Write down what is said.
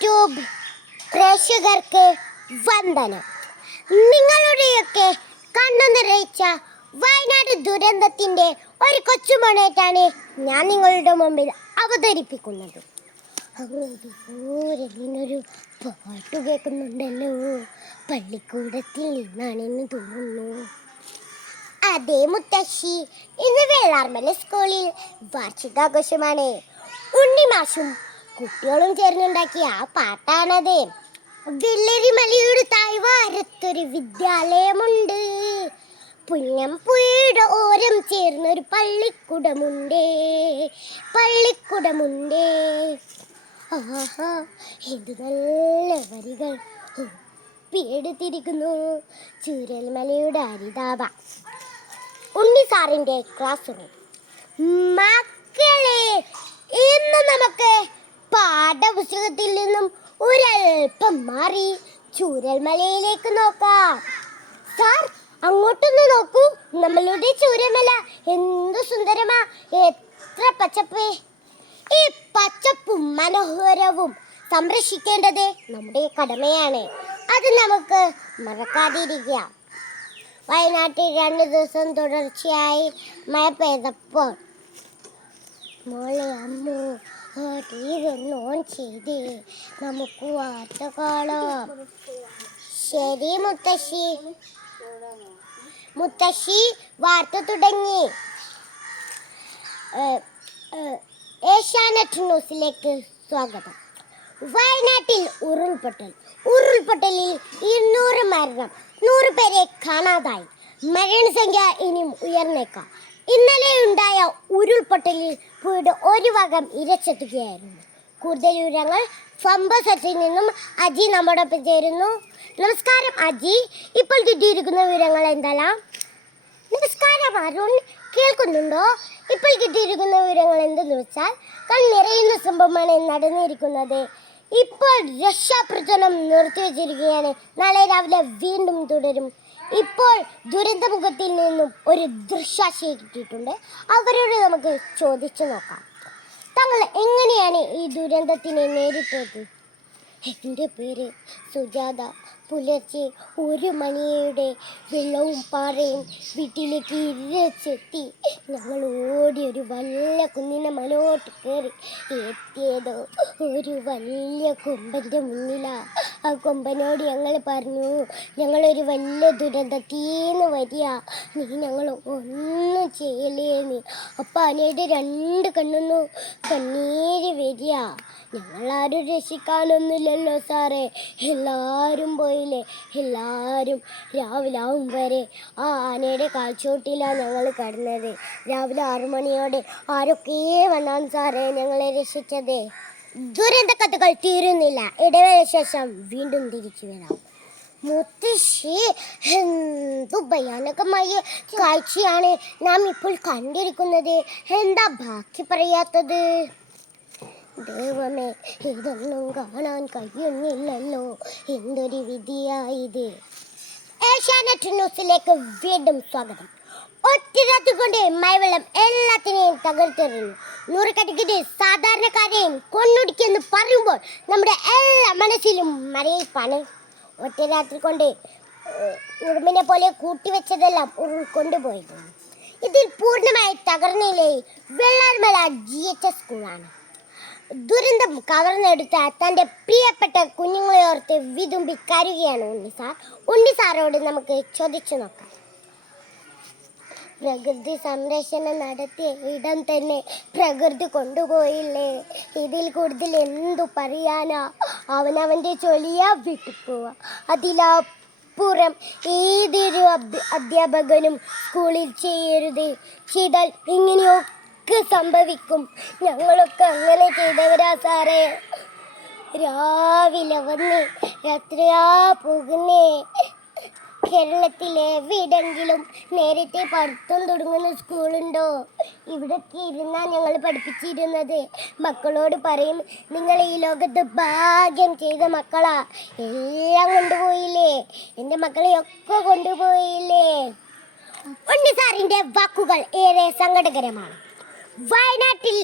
YouTube പ്രേക്ഷകർക്ക് വന്ദനം. നിങ്ങളുടെയൊക്കെ കണ്ണു നിറയിച്ച വയനാട് ദുരന്തത്തിൻ്റെ ഒരു കൊച്ചുമോണേറ്റാണ് ഞാൻ നിങ്ങളുടെ മുമ്പിൽ അവതരിപ്പിക്കുന്നത്. അങ്ങോട്ടൊരു പാട്ട് കേൾക്കുന്നുണ്ടല്ലോ, പള്ളിക്കൂടത്തിൽ നിന്നാണെന്ന് തോന്നുന്നു. അതേ മുത്തശ്ശി, ഇന്ന് വെള്ളാർമല സ്കൂളിൽ വാർഷികാഘോഷമാണ്. ഉണ്ണിമാഷും കുട്ടികളും ചേർന്നുണ്ടാക്കിയ ആ പാട്ടാണത്. വെള്ളരിമലയുടെ താഴ്വാരത്തൊരു വിദ്യാലയമുണ്ട്, പുന്നംപുഴയുടെ ഓരം ചേർന്നൊരു പള്ളിക്കുടമുണ്ടേ. ആഹാ, എന്ത് നല്ല വരികൾ പിയെടുത്തിരിക്കുന്നു. ചൂരൽമലയുടെ ഹരിതാഭ. ഉണ്ണി സാറിൻ്റെ ക്ലാസ് റൂം. മക്കളെ, ഇന്ന് നമുക്ക് പാഠപുസ്തകത്തിൽ നിന്നും ഒരൽപ്പം മാറി ചൂരൽമലയിലേക്ക് നോക്കാം. സാർ, അങ്ങോട്ടൊന്ന് നോക്കൂ. നമ്മളുടെ ചൂരൽമല എന്തു സുന്ദരമാ, എത്ര പച്ചപ്പ്. ഈ പച്ചപ്പും മനോഹരവും സംരക്ഷിക്കേണ്ടത് നമ്മുടെ കടമയാണ്. അത് നമുക്ക് മറക്കാതിരിക്കാം. വയനാട്ടിൽ 2 ദിവസം തുടർച്ചയായി മഴ പെയ്തപ്പോൾ മോളെ അമ്മു TV ഒന്ന് ഓൺ ചെയ്തേ, നമുക്ക് വാർത്ത കാണാം. ശരി മുത്തശ്ശി വാർത്ത തുടങ്ങി. ഏഷ്യാനെറ്റ് ന്യൂസിലേക്ക് സ്വാഗതം. വയനാട്ടിൽ ഉരുൾപൊട്ടലിൽ 200 മരണം, 100 പേരെ കാണാതായി. മരണസംഖ്യ ഇനിയും ഉയർന്നേക്കാം. ഇന്നലെ ഉണ്ടായ ഉരുൾപൊട്ടലിൽ പുഴയുടെ ഒരു ഭാഗം ഇരച്ചെത്തുകയായിരുന്നു. കൂടുതൽ വിവരങ്ങൾ ഫംബസറ്റിൽ നിന്നും അജി നമ്മോടൊപ്പം ചേരുന്നു. നമസ്കാരം അജി, ഇപ്പോൾ കിട്ടിയിരിക്കുന്ന വിവരങ്ങൾ എന്തെല്ലാം? നമസ്കാരം അരുൺ, കേൾക്കുന്നുണ്ടോ? ഇപ്പോൾ കിട്ടിയിരിക്കുന്ന വിവരങ്ങൾ എന്തെന്ന് വെച്ചാൽ, കണ്ണിറയുന്ന സംഭവമാണ് നടന്നിരിക്കുന്നത്. ഇപ്പോൾ രക്ഷാപ്രവർത്തനം നിർത്തിവെച്ചിരിക്കുകയാണ്. നാളെ രാവിലെ വീണ്ടും തുടരും. ഇപ്പോൾ ദുരന്തമുഖത്തിൽ നിന്നും ഒരു ദൃശ്യാശയം കിട്ടിയിട്ടുണ്ട്. അവരോട് നമുക്ക് ചോദിച്ചു നോക്കാം. താങ്കൾ എങ്ങനെയാണ് ഈ ദുരന്തത്തിനെ നേരിട്ടത്? എൻ്റെ പേര് സുജാത. പുലർച്ചെ 1 മണിയുടെ വെള്ളവും പാറയും വീട്ടിലേക്ക് ഇരച്ചെത്തി. ഞങ്ങൾ ഓടിയൊരു വലിയ കുന്നിൻ്റെ മലയോട്ട് കയറി എത്തിയത് ഒരു വലിയ കൊമ്പൻ്റെ മുന്നിലാണ്. ആ കൊമ്പനോട് ഞങ്ങൾ പറഞ്ഞു, ഞങ്ങളൊരു വലിയ ദുരന്തത്തീന്ന് വരിക, നീ ഞങ്ങൾ ഒന്നും ചെയ്യലേന്ന്. അപ്പം ആനയുടെ 2 കണ്ണൊന്നു കണ്ണീര് വരിക. ഞങ്ങളാരും രക്ഷിക്കാനൊന്നുമില്ലല്ലോ സാറേ, എല്ലാവരും പോയില്ലേ. എല്ലാവരും രാവിലെ ആവും വരെ ആ ആനയുടെ കാൽച്ചോട്ടിലാണ് ഞങ്ങൾ കിടന്നത്. രാവിലെ 6 മണിയോടെ ആരൊക്കെ വന്നാണ് സാറേ ഞങ്ങളെ രക്ഷിച്ചത്. ദുരന്ത കഥകൾ തീരുന്നില്ല. ഇടവേള ശേഷം വീണ്ടും തിരിച്ചു വരാം. മുത്തശ്ശി, എന്തു ഭയാനകമായ കാഴ്ചയാണ് നാം ഇപ്പോൾ കണ്ടിരിക്കുന്നത്. എന്താ ബാക്കി പറയാത്തത്? ദൈവമേ, ഇതൊന്നും കാണാൻ കഴിയുന്നില്ലല്ലോ, എന്തൊരു വിധിയായത്. ഏഷ്യാനെറ്റ് ന്യൂസിലേക്ക് വീണ്ടും സ്വാഗതം. ഒറ്റ രാത്രി കൊണ്ട് മഴവെള്ളം എല്ലാത്തിനെയും തകർത്തെറിഞ്ഞു. നൂറുകണക്കിന് സാധാരണക്കാരെയും കൊന്നൊടുക്കിയെന്ന് പറയുമ്പോൾ നമ്മുടെ എല്ലാ മനസ്സിലും മരയിപ്പാണ്. ഒറ്റ രാത്രി കൊണ്ട് ഉറുമ്പിനെ പോലെ കൂട്ടിവെച്ചതെല്ലാം ഉരുൾക്കൊണ്ടുപോയിരുന്നു. ഇതിൽ പൂർണ്ണമായി തകർന്നില്ലേ വെള്ളാർമല GHS സ്കൂളാണ്. ദുരന്തം കവർന്നെടുത്ത തൻ്റെ പ്രിയപ്പെട്ട കുഞ്ഞുങ്ങളെ ഓർത്ത് വിതുമ്പി കരയുകയാണ് ഉണ്ണി സാറോട് നമുക്ക് ചോദിച്ചു നോക്കാം. പ്രകൃതി സംരക്ഷണം നടത്തിയ ഇടം തന്നെ പ്രകൃതി കൊണ്ടുപോയില്ലേ, ഇതിൽ കൂടുതൽ എന്തു പറയാനാ? അവനവൻ്റെ ചൊല്ലിയ വിട്ടുപോവാ. അതിലപ്പുറം ഏതൊരു അധ്യാപകനും സ്കൂളിൽ ചെയ്യരുത്. ചെയ്താൽ ഇങ്ങനെയൊക്കെ സംഭവിക്കും. ഞങ്ങളൊക്കെ അങ്ങനെ ചെയ്തവരാ സാറേ. രാവിലെ വന്ന് രാത്രിയാ പോകുന്നേ. കേരളത്തിലെ എവിടെങ്കിലും നേരത്തെ പഠിത്തം തുടങ്ങുന്ന സ്കൂളുണ്ടോ? ഇവിടൊക്കെ ഇരുന്നാൽ ഞങ്ങൾ പഠിപ്പിച്ചിരുന്നത്. മക്കളോട് പറയും, നിങ്ങൾ ഈ ലോകത്ത് ഭാഗ്യം ചെയ്ത മക്കളാ, എല്ലാം കൊണ്ടുപോയില്ലേ, എൻ്റെ മക്കളെയൊക്കെ കൊണ്ടുപോയില്ലേ. ഉണ്ണി സാറിൻ്റെ വാക്കുകൾ ഏറെ സങ്കടകരമാണ്. വയനാട്ടിൽ